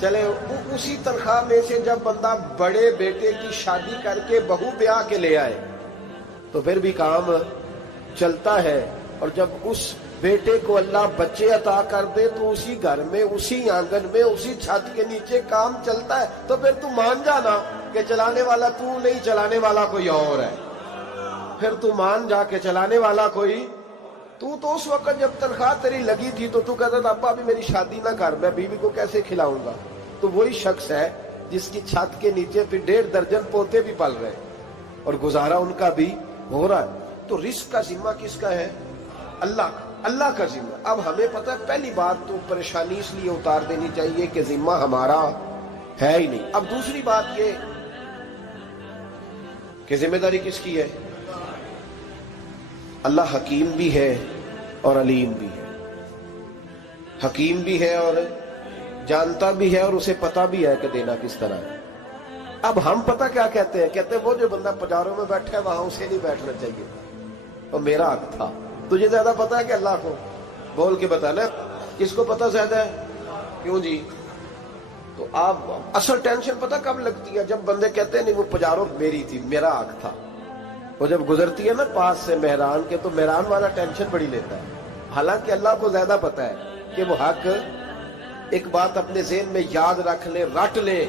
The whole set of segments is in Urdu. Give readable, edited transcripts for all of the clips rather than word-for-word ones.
چلے اسی تنخواہ میں سے جب بندہ بڑے بیٹے کی شادی کر کے بہو بیاہ کے لے آئے تو پھر بھی کام چلتا ہے، اور جب اس بیٹے کو اللہ بچے عطا کر دے تو اسی گھر میں، اسی آنگن میں، اسی چھت کے نیچے کام چلتا ہے۔ تو پھر تو مان جانا کہ چلانے والا تو نہیں، چلانے والا کوئی اور ہے۔ پھر تو مان جا کے چلانے والا کوئی تو اس وقت جب تنخواہ تیری لگی تھی تو کہتا تھا ابا ابھی میری شادی نہ کر، میں بیوی کو کیسے کھلاؤں گا؟ تو وہی شخص ہے جس کی چھت کے نیچے پھر 1.5 درجن پوتے بھی پل رہے اور گزارا ان کا بھی ہو رہا ہے۔ تو رزق کا ذمہ کس کا ہے؟ اللہ کا ذمہ۔ اب ہمیں پتہ ہے پہلی بات تو پریشانی اس لیے اتار دینی چاہیے کہ ذمہ ہمارا ہے ہی نہیں۔ اب دوسری بات یہ کہ ذمہ داری کس کی ہے؟ اللہ حکیم بھی ہے اور علیم بھی ہے، حکیم بھی ہے اور جانتا بھی ہے، اور اسے پتا بھی ہے کہ دینا کس طرح ہے۔ اب ہم پتہ کیا کہتے ہیں؟ کہتے ہیں وہ جو بندہ پجاروں میں بیٹھا ہے وہاں اسے نہیں بیٹھنا چاہیے، اور میرا حق تھا۔ تجھے زیادہ پتا ہے کہ اللہ کو؟ بول کے بتانا کس کو پتا زیادہ ہے؟ کیوں جی؟ تو آپ اصل ٹینشن پتہ کب لگتی ہے؟ جب بندے کہتے ہیں نہیں وہ پجاروں میری تھی، میرا حق تھا۔ وہ جب گزرتی ہے نا پاس سے مہران کے تو مہران والا ٹینشن بڑی لیتا ہے، حالانکہ اللہ کو زیادہ پتا ہے کہ وہ حق۔ ایک بات اپنے ذہن میں یاد رکھ لیں، رٹ لیں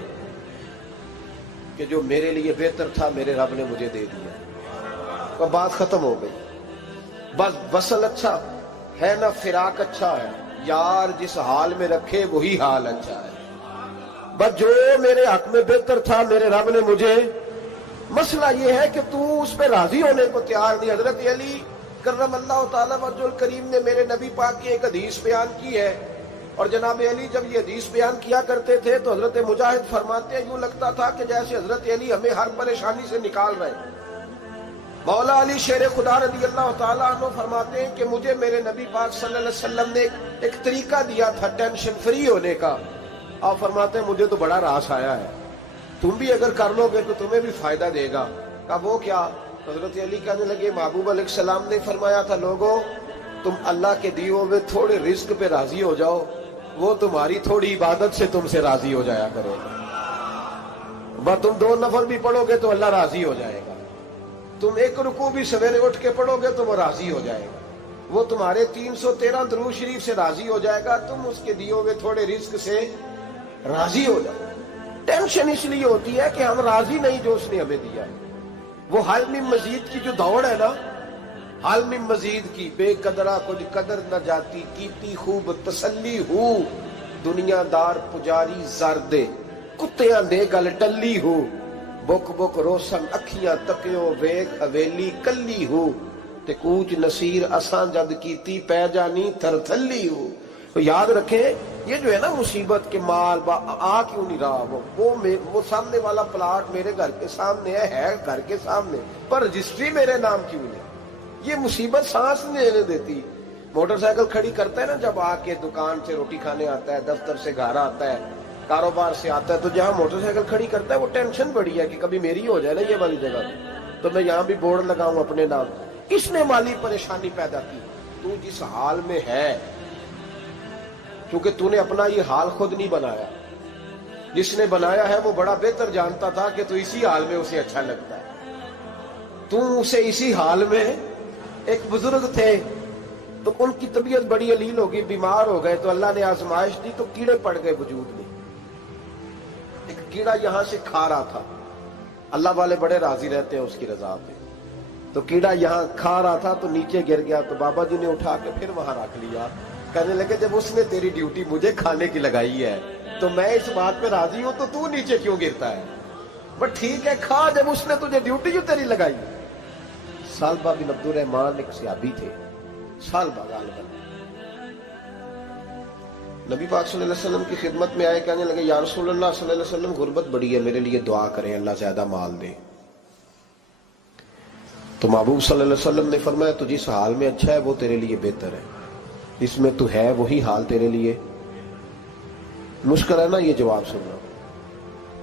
کہ جو میرے لیے بہتر تھا میرے رب نے مجھے دے دیا، اور بات ختم ہو گئی۔ بس وصل اچھا ہے نا فراق اچھا ہے، یار جس حال میں رکھے وہی حال اچھا ہے۔ بس جو میرے حق میں بہتر تھا میرے رب نے مجھے، مسئلہ یہ ہے کہ تو اس پہ راضی ہونے کو تیار نہیں۔ حضرت علی کرم اللہ تعالیٰ وجہ الکریم نے میرے نبی پاک کی ایک حدیث بیان کی ہے، اور جناب علی جب یہ حدیث بیان کیا کرتے تھے تو حضرت مجاہد فرماتے ہیں یوں لگتا تھا کہ جیسے حضرت علی ہمیں ہر پریشانی سے نکال رہے ہیں۔ مولا علی شیر خدا رضی اللہ تعالیٰ عنہ فرماتے ہیں کہ مجھے میرے نبی پاک صلی اللہ علیہ وسلم نے ایک طریقہ دیا تھا ٹینشن فری ہونے کا۔ آپ فرماتے ہیں مجھے تو بڑا راس آیا ہے، تم بھی اگر کر لو گے تو تمہیں بھی فائدہ دے گا۔ کہا وہ کیا؟ حضرت علی کہنے لگے محبوب علیہ السلام نے فرمایا تھا لوگوں تم اللہ کے دیوں میں تھوڑے رزق پہ راضی ہو جاؤ، وہ تمہاری تھوڑی عبادت سے تم سے راضی ہو جایا کرو گا۔ بس تم 2 نفل بھی پڑھو گے تو اللہ راضی ہو جائے گا، تم 1 رکوع بھی سویرے اٹھ کے پڑھو گے تو وہ راضی ہو جائے گا، وہ تمہارے 313 درود شریف سے راضی ہو جائے گا، تم اس کے دیوں میں تھوڑے رزق سے راضی ہو جاؤ۔ ٹینشن اس لیے ہوتی ہے کہ ہم راضی نہیں جو اس نے ہمیں دیا ہے۔ وہ حل میں مزید کی جو دوڑ ہے نا، حل میں مزید کی، بے قدرہ کچھ قدر نہ جاتی، کیتی خوب تسلی ہو، دنیا دار پجاری زردے، کتیاں دے گل ٹلی ہو، بک بک روشن اکھیاں تکیو ویک حویلی کلی ہو، تے کوچ نصیر اساں جد کیتی پہ جانی تھر تھلی ہو۔ تو یاد رکھیں یہ جو ہے نا مصیبت کے مال آ کیوں نہیں رہا، وہ سامنے والا پلاٹ میرے گھر کے سامنے ہے گھر کے سامنے، پر رجسٹری میرے نام کیوں نہیں؟ یہ مصیبت سانس نہیں لینے دیتی۔ موٹر سائیکل کھڑی کرتا ہے نا جب آ کے دکان سے روٹی کھانے آتا ہے، دفتر سے گھر آتا ہے، کاروبار سے آتا ہے، تو جہاں موٹر سائیکل کھڑی کرتا ہے وہ ٹینشن بڑی ہے کہ کبھی میری ہو جائے نا یہ والی جگہ تو میں یہاں بھی بورڈ لگاؤں اپنے نام۔ اس نے مالی پریشانی پیدا کی۔ تو جس حال میں ہے، کیونکہ تو نے اپنا یہ حال خود نہیں بنایا، جس نے بنایا ہے وہ بڑا بہتر جانتا تھا کہ تو اسی حال میں اسے اچھا لگتا ہے۔ تو اسے اسی حال میں، ایک بزرگ تھے تو ان کی طبیعت بڑی علیل ہو گئی، بیمار ہو گئے، تو اللہ نے آزمائش دی تو کیڑے پڑ گئے وجود میں۔ ایک کیڑا یہاں سے کھا رہا تھا، اللہ والے بڑے راضی رہتے ہیں اس کی رضا پہ، تو کیڑا یہاں کھا رہا تھا تو نیچے گر گیا، تو بابا جی نے اٹھا کے پھر وہاں رکھ لیا۔ کہنے لگے جب اس نے تیری ڈیوٹی مجھے کھانے کی لگائی ہے تو میں اس بات پہ راضی ہوں، تو نیچے کیوں گرتا ہے؟ بٹ ٹھیک ہے کھا، جب اس نے تجھے ڈیوٹی جو تیری لگائی۔ سالبہ بن عبد الرحمن ایک صحابی تھے، سالبہ غالباً نبی پاک صلی اللہ علیہ وسلم کی خدمت میں آئے، کہنے لگے یا رسول اللہ صلی اللہ علیہ وسلم غربت بڑی ہے، میرے لیے دعا کریں اللہ زیادہ مال دے۔ تو محبوب صلی اللہ علیہ وسلم نے فرمایا تو جس حال میں اچھا ہے وہ تیرے لیے بہتر ہے، اس میں تو ہے وہی حال تیرے لیے۔ مشکل ہے نا یہ جواب سننا۔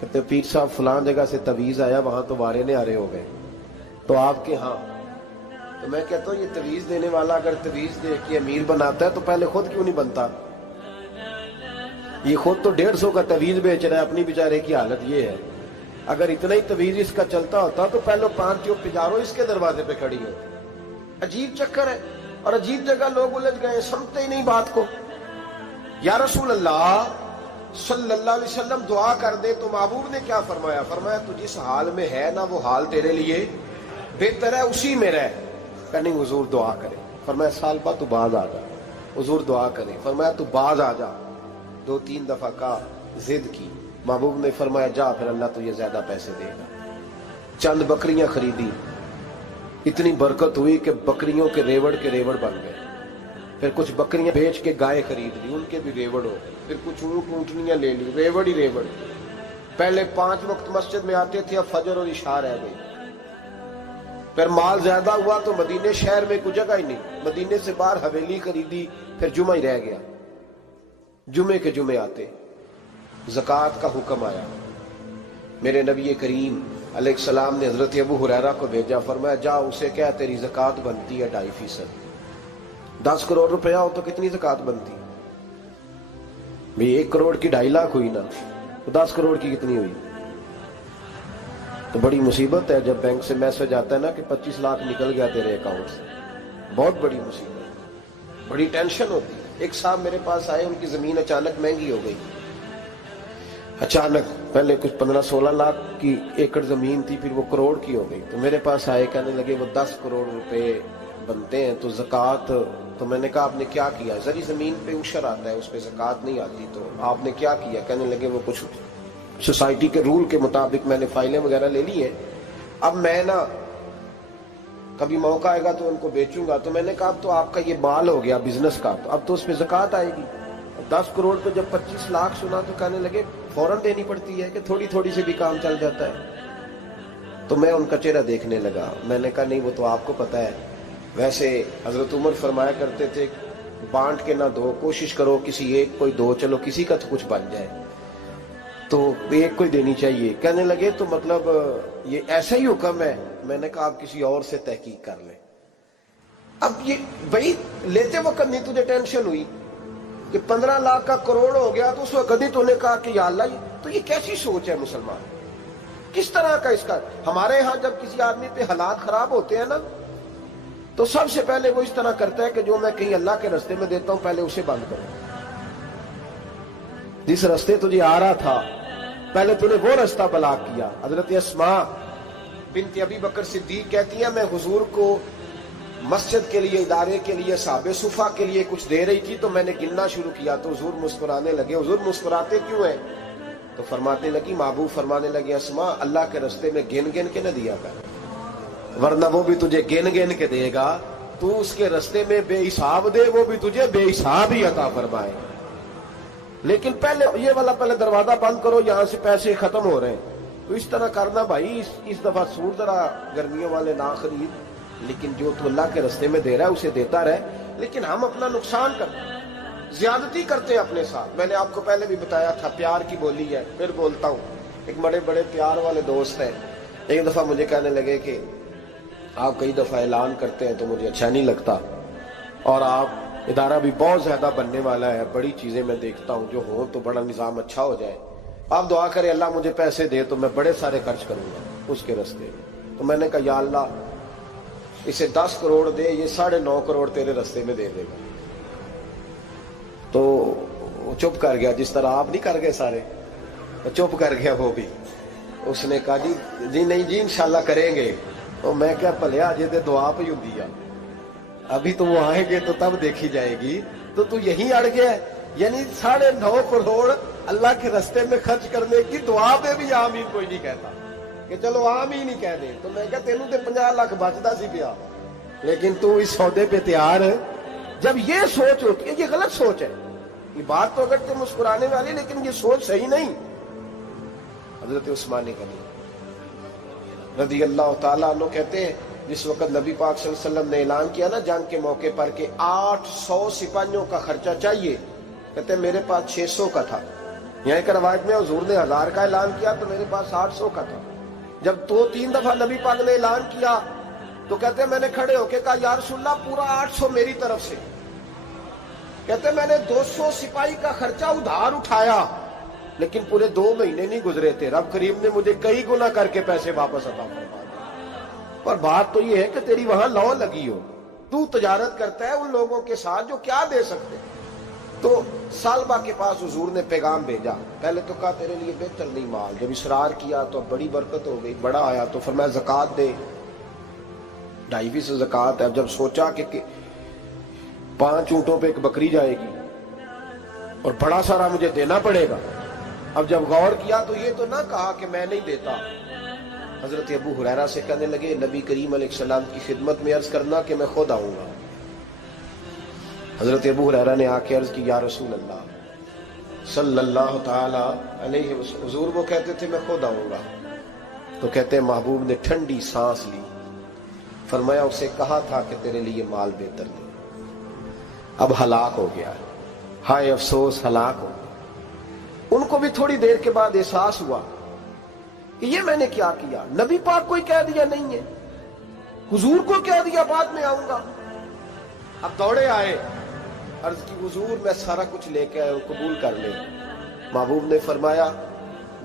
کہتے پیر صاحب فلاں جگہ سے تویز آیا، وہاں تو وارے نے آرے ہو گئے، تو آپ کے ہاں؟ تو میں کہتا ہوں یہ تویز دینے والا اگر تویز دے کے امیر بناتا ہے تو پہلے خود کیوں نہیں بنتا؟ یہ خود تو 150 کا تویز بیچ رہا ہے، اپنی بیچارے کی حالت یہ ہے. اگر اتنا ہی تویز اس کا چلتا ہوتا تو پہلے 5 جو پجارو اس کے دروازے پہ کھڑی ہوتی. عجیب چکر ہے اور عجیب جگہ لوگ الجھ گئے، سمجھتے ہی نہیں بات کو. یا رسول اللہ صلی اللہ علیہ وسلم دعا کر دے تو محبوب نے کیا فرمایا؟ فرمایا تو جس حال میں ہے نا وہ حال تیرے لیے بہتر ہے، اسی میں رہ. کہ نہیں حضور دعا کرے. فرمایا سال بعد تو باز آ جا. حضور دعا کرے. فرمایا تو باز آ جا. 2-3 دفعہ کا ضد کی. محبوب نے فرمایا جا پھر اللہ تجھے زیادہ پیسے دے گا. چند بکریاں خریدی، اتنی برکت ہوئی کہ بکریوں کے ریوڑ بن گئے. پھر کچھ بکریاں بیچ کے گائے خرید لی، ان کے بھی ریوڑ ہو گئے. پھر کچھ اونٹنیاں لے لی، ریوڑ ہی ریوڑ. پہلے 5 وقت مسجد میں آتے تھے، اب فجر اور عشاء رہ گئی. پھر مال زیادہ ہوا تو مدینے شہر میں کوئی جگہ ہی نہیں، مدینے سے باہر حویلی خریدی. پھر جمعہ ہی رہ گیا. جمعے کے جمعے آتے زکوٰۃ کا حکم آیا. میرے نبی کریم علیہ السلام نے حضرت ابو ہریرہ کو بھیجا. فرمایا جا اسے کہہ تیری زکوٰۃ بنتی ہے 2.5%. 10 کروڑ روپیہ ہو تو کتنی زکوٰۃ بنتی؟ بھئی 1 کروڑ کی 2.5 لاکھ ہوئی نا، تو 10 کروڑ کی کتنی ہوئی؟ تو بڑی مصیبت ہے جب بینک سے میسج آتا ہے نا کہ 25 لاکھ نکل گیا تیرے اکاؤنٹ سے. بہت بڑی مصیبت، بڑی ٹینشن ہوتی ہے. ایک صاحب میرے پاس آئے، ان کی زمین اچانک مہنگی ہو گئی. اچانک پہلے کچھ 15-16 لاکھ کی ایکڑ زمین تھی، پھر وہ کروڑ کی ہو گئی. تو میرے پاس آئے، کہنے لگے وہ 10 کروڑ روپے بنتے ہیں تو زکوٰۃ. تو میں نے کہا آپ نے کیا کیا؟ زری زمین پہ عشر آتا ہے، اس پہ زکوٰۃ نہیں آتی، تو آپ نے کیا کیا؟ کہنے لگے وہ کچھ سوسائٹی کے رول کے مطابق میں نے فائلیں وغیرہ لے لی ہیں، اب میں نا کبھی موقع آئے گا تو ان کو بیچوں گا. تو میں نے کہا اب تو آپ کا یہ مال ہو گیا بزنس کا، تو اب تو اس پہ زکوٰۃ آئے گی. 10 کروڑ پہ جب 25 لاکھ سنا تو کہنے لگے فوراً دینی پڑتی ہے کہ تھوڑی تھوڑی سے بھی کام چل جاتا ہے. تو میں ان کا چہرہ دیکھنے لگا. میں نے کہا نہیں وہ تو آپ کو پتا ہے. ویسے حضرت عمر فرمایا کرتے تھے بانٹ کے نہ دو، کوشش کرو کسی ایک کو دو، چلو کسی کا تو کچھ بن جائے. تو ایک کو ہی دینی چاہیے. کہنے لگے تو مطلب یہ ایسا ہی حکم ہے؟ میں نے کہا آپ کسی اور سے تحقیق کر لیں. اب یہ بھائی لیتے وقت نہیں تجھے ٹینشن ہوئی کہ 15 لاکھ کا کروڑ ہو گیا تو اس وقت کبھی تو نے کہا کہ یا اللہ، تو یہ کیسی سوچ ہے مسلمان؟ کس طرح کا اس کا؟ ہمارے ہاں جب کسی آدمی پہ حالات خراب ہوتے ہیں نا تو سب سے پہلے وہ اس طرح کرتا ہے کہ جو میں کہیں اللہ کے رستے میں دیتا ہوں پہلے اسے بند کروں. جس رستے تجھے آ رہا تھا پہلے تو نے وہ رستہ بلاک کیا. حضرت اسماء بنت ابی بکر صدیق کہتی ہیں میں حضور کو مسجد کے لیے، ادارے کے لیے، صحابہ صفا کے لیے کچھ دے رہی تھی تو میں نے گننا شروع کیا تو حضور مسکرانے لگے. حضور مسکراتے کیوں ہیں؟ تو فرمانے لگی، محبوب فرمانے لگے اسماء اللہ کے رستے میں گن گن کے نہ دیا کر، ورنہ وہ بھی تجھے گن گن کے دے گا. تو اس کے رستے میں بے حساب دے، وہ بھی تجھے بے حساب ہی عطا فرمائے. لیکن پہلے یہ والا پہلے دروازہ بند کرو، یہاں سے پیسے ختم ہو رہے ہیں. تو اس طرح کرنا بھائی. اس دفعہ سوٹ ذرا گرمیوں والے نہ خرید، لیکن جو تو اللہ کے رستے میں دے رہا ہے اسے دیتا رہے. لیکن ہم اپنا نقصان کرتے ہیں، زیادتی کرتے ہیں اپنے ساتھ. میں نے آپ کو پہلے بھی بتایا تھا پیار کی بولی ہے، پھر بولتا ہوں. ایک بڑے بڑے پیار والے دوست ہیں، ایک دفعہ مجھے کہنے لگے کہ آپ کئی دفعہ اعلان کرتے ہیں تو مجھے اچھا نہیں لگتا، اور آپ ادارہ بھی بہت زیادہ بننے والا ہے، بڑی چیزیں میں دیکھتا ہوں جو ہوں تو بڑا نظام اچھا ہو جائے. آپ دعا کریں اللہ مجھے پیسے دے تو میں بڑے سارے خرچ کروں گا اس کے رستے. تو میں نے کہا یا اللہ اسے 10 کروڑ دے، یہ 9.5 کروڑ تیرے رستے میں دے دے گا. تو وہ چپ کر گیا، جس طرح آپ نہیں کر گئے سارے، چپ کر گیا وہ بھی. اس نے کہا جی نہیں جی انشاءاللہ کریں گے. تو میں کیا پلیا جی تے دعا پہ ہوں، ابھی تو وہ آئیں گے تو تب دیکھی جائے گی. تو یہیں اڑ گیا ہے. یعنی 9.5 کروڑ اللہ کے رستے میں خرچ کرنے کی دعا پہ بھی آمین کوئی نہیں کہتا کہ چلو آمین ہی کہہ دے. تو میں کہا تینوں تے 50 لاکھ بچتا سی پیا، لیکن تو اس سودے پہ تیار ہے. جب یہ سوچ ہوتی ہے، یہ غلط سوچ ہے. یہ بات تو اگر تم مسکرانے والی، لیکن یہ سوچ صحیح نہیں. حضرت عثمان غنی رضی اللہ تعالیٰ عنہ کہتے ہیں جس وقت نبی پاک صلی اللہ علیہ وسلم نے اعلان کیا نا جنگ کے موقع پر کہ 800 سپاہیوں کا خرچہ چاہیے، کہتے ہیں میرے پاس 600 کا تھا. یہاں ایک روایت میں حضور نے 1000 کا اعلان کیا تو میرے پاس 800 کا تھا. جب 2-3 دفعہ نبی پاک نے اعلان کیا تو کہتے ہیں میں نے کھڑے ہو کے کہا یا رسول اللہ پورا 800 میری طرف سے. کہتے میں نے 200 سپاہی کا خرچہ ادھار اٹھایا لیکن پورے 2 مہینے نہیں گزرے تھے، رب کریم نے مجھے کئی گنا کر کے پیسے واپس عطا فرما دیے۔ پر بات تو یہ ہے کہ تیری وہاں لو لگی ہو، تو تجارت کرتا ہے ان لوگوں کے ساتھ جو کیا دے سکتے۔ تو سالبہ کے پاس حضور نے پیغام بھیجا، پہلے تو کہا تیرے لیے بہتر نہیں مال، جب اصرار کیا تو بڑی برکت ہو گئی، بڑا آیا تو فرمایا زکوٰۃ دے، 2.5 زکوٰۃ ہے۔ اب جب سوچا کہ 5 اونٹوں پہ ایک بکری جائے گی اور بڑا سارا مجھے دینا پڑے گا، اب جب غور کیا تو یہ تو نہ کہا کہ میں نہیں دیتا۔ حضرت ابو ہریرہ سے کہنے لگے نبی کریم علیہ السلام کی خدمت میں عرض کرنا کہ میں خود آؤں گا۔ حضرت ابو ہریرہ نے آ کے عرض کی یا رسول اللہ صلی اللہ تعالی علیہ وسلم، حضور وہ کہتے تھے میں خود آؤں گا، تو کہتے ہیں محبوب نے ٹھنڈی سانس لی، فرمایا اسے کہا تھا کہ تیرے لیے مال بہتر نہیں، اب ہلاک ہو گیا ہے، ہائے افسوس ہلاک ہو گیا۔ ان کو بھی تھوڑی دیر کے بعد احساس ہوا کہ یہ میں نے کیا کیا، نبی پاک کو ہی کہہ دیا نہیں ہے، حضور کو کہہ دیا بعد میں آؤں گا۔ اب دوڑے آئے، عرض کی حضور میں سارا کچھ لے کے آیا ہوں، قبول کر لیں۔ محبوب نے فرمایا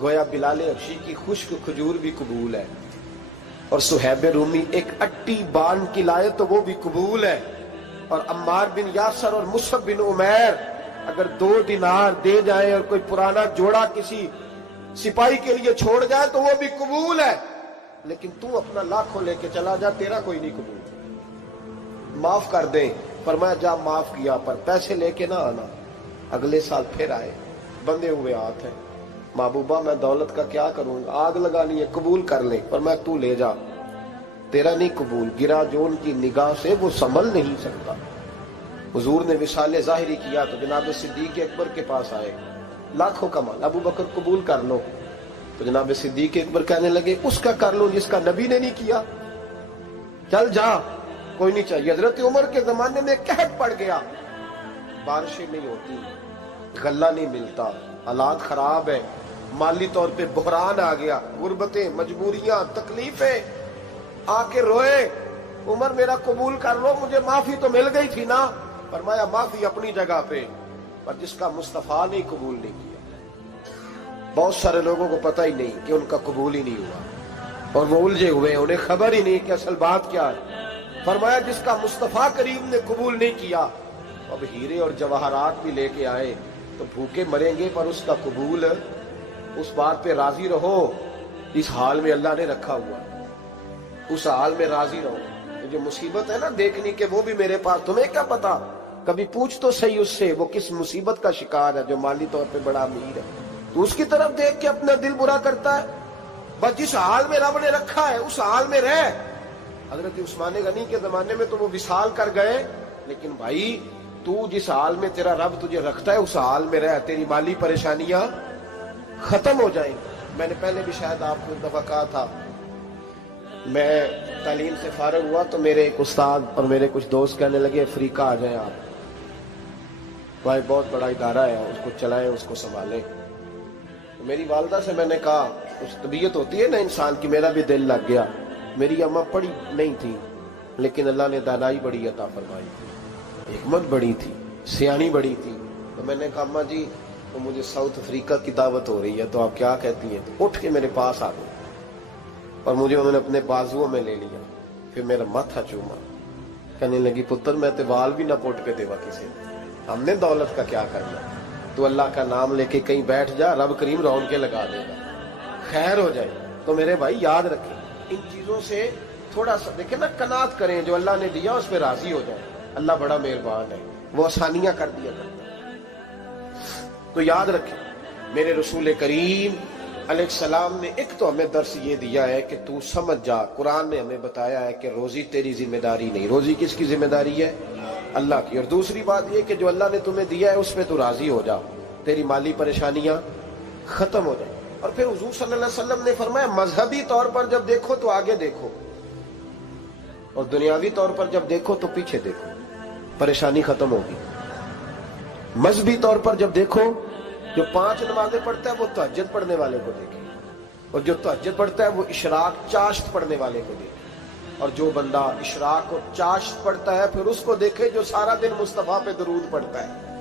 گویا بلال حبشی کی خشک کھجور بھی قبول ہے، اور صہیب رومی ایک اٹی بان کی لائے تو وہ بھی قبول ہے، اور عمار بن یاسر اور مصعب بن عمیر اگر 2 دینار دے جائیں اور کوئی پرانا جوڑا کسی سپاہی کے لیے چھوڑ جائے تو وہ بھی قبول ہے، لیکن تو اپنا لاکھوں لے کے چلا جا، تیرا کوئی نہیں قبول، معاف کر دیں۔ فرمایا جا معاف کیا، پر پیسے لے کے نہ آنا۔ اگلے سال پھر آئے، بندے ہوئے ہاتھ ہیں، محبوبہ میں دولت کا کیا کروں گا، آگ لگانی ہے، قبول کر لیں۔ فرمایا تو لے جا، تیرا نہیں قبول، گرا جو ان کی نگاہ سے وہ سنبھل نہیں سکتا۔ حضور نے وصال ظاہری کیا تو جناب صدیق اکبر کے پاس آئے، لاکھوں کا مال، ابو بکر قبول کر لو، تو جناب صدیق اکبر کہنے لگے اس کا کر لو جس کا نبی نے نہیں کیا، چل جا کوئی نہیں چاہیے۔ حضرت عمر کے زمانے میں قحط پڑ گیا، بارشیں نہیں ہوتی، غلہ نہیں ملتا، حالات خراب ہے، مالی طور پہ بحران آ گیا، غربتیں، مجبوریاں، تکلیفیں، آ کے روئے، عمر میرا قبول کر لو، مجھے معافی تو مل گئی تھی نا۔ فرمایا معافی اپنی جگہ پہ، پر جس کا مصطفیٰ نے قبول نہیں کیا۔ بہت سارے لوگوں کو پتہ ہی نہیں کہ ان کا قبول ہی نہیں ہوا، اور وہ الجھے ہوئے، انہیں خبر ہی نہیں کہ اصل بات کیا ہے۔ فرمایا جس کا مصطفیٰ کریم نے قبول نہیں کیا، اب ہیرے اور جواہرات بھی لے کے آئے تو بھوکے مریں گے، پر اس کا قبول، اس بات پہ راضی رہو اس حال میں اللہ نے رکھا ہوا، اس حال میں راضی رہو۔ جو مصیبت ہے نا دیکھنی کہ وہ بھی میرے پاس، تمہیں کیا پتا، کبھی پوچھ تو صحیح اس سے وہ کس مصیبت کا شکار ہے، جو مالی طور پہ بڑا امیر ہے، تو اس کی طرف دیکھ کے اپنا دل برا کرتا ہے۔ بس جس حال میں رب نے رکھا ہے اس حال میں رہ۔ حضرت عثمان غنی کے زمانے میں تو وہ وصال کر گئے، لیکن بھائی تو جس حال میں تیرا رب تجھے رکھتا ہے اس حال میں رہ، تیری مالی پریشانیاں ختم ہو جائیں۔ میں نے پہلے بھی شاید آپ کو ایک دفعہ کہا تھا، میں تعلیم سے فارغ ہوا تو میرے ایک استاد اور میرے کچھ دوست کہنے لگے افریقہ آ جائیں آپ، وہ ایک بہت بڑا ادارہ ہے، اس کو چلائیں، اس کو سنبھالیں۔ تو میری والدہ سے میں نے کہا، اس طبیعت ہوتی ہے نا انسان کی، میرا بھی دل لگ گیا۔ میری اماں پڑھی نہیں تھی لیکن اللہ نے دانائی بڑی عطا فرمائی تھی، حکمت بڑی تھی، سیانی بڑی تھی۔ تو میں نے کہا اماں جی تو مجھے ساؤتھ افریقہ کی دعوت ہو رہی ہے تو آپ کیا کہتی ہیں؟ تو اٹھ کے میرے پاس آ گئی اور مجھے انہوں نے اپنے بازوؤں میں لے لیا، پھر میرا ماتھا چوما، کہنے لگی پتر میں تے وال بھی نہ پوٹ کے دیوا کسی نے، ہم نے دولت کا کیا کرنا، تو اللہ کا نام لے کے کہیں بیٹھ جا، رب کریم رون کے لگا دے گا، خیر ہو جائے۔ تو میرے بھائی یاد رکھیں ان چیزوں سے تھوڑا سا دیکھیں نا، قناعت کریں، جو اللہ نے دیا اس پہ راضی ہو جائیں، اللہ بڑا مہربان ہے، وہ آسانیاں کر دیا کرتا ہے۔ تو یاد رکھیں میرے رسول کریم علیہ السلام نے ایک تو ہمیں درس یہ دیا ہے کہ تو سمجھ جا، قرآن نے ہمیں بتایا ہے کہ روزی تیری ذمہ داری نہیں، روزی کس کی ذمہ داری ہے؟ اللہ کی۔ اور دوسری بات یہ کہ جو اللہ نے تمہیں دیا ہے اس پہ تو راضی ہو جا، تیری مالی پریشانیاں ختم ہو جائیں۔ اور پھر حضور صلی اللہ علیہ وسلم نے فرمایا مذہبی طور پر جب دیکھو تو آگے دیکھو، اور دنیاوی طور پر جب دیکھو تو پیچھے دیکھو، پریشانی ختم ہوگی۔ مذہبی طور پر جب دیکھو، جو 5 نمازیں پڑھتا ہے وہ تہجد پڑھنے والے کو دیکھے، اور جو تہجد پڑھتا ہے وہ اشراق چاشت پڑھنے والے کو دیکھے، اور جو بندہ اشراق اور چاشت پڑھتا ہے پھر اس کو دیکھے جو سارا دن مصطفیٰ پہ درود پڑھتا ہے۔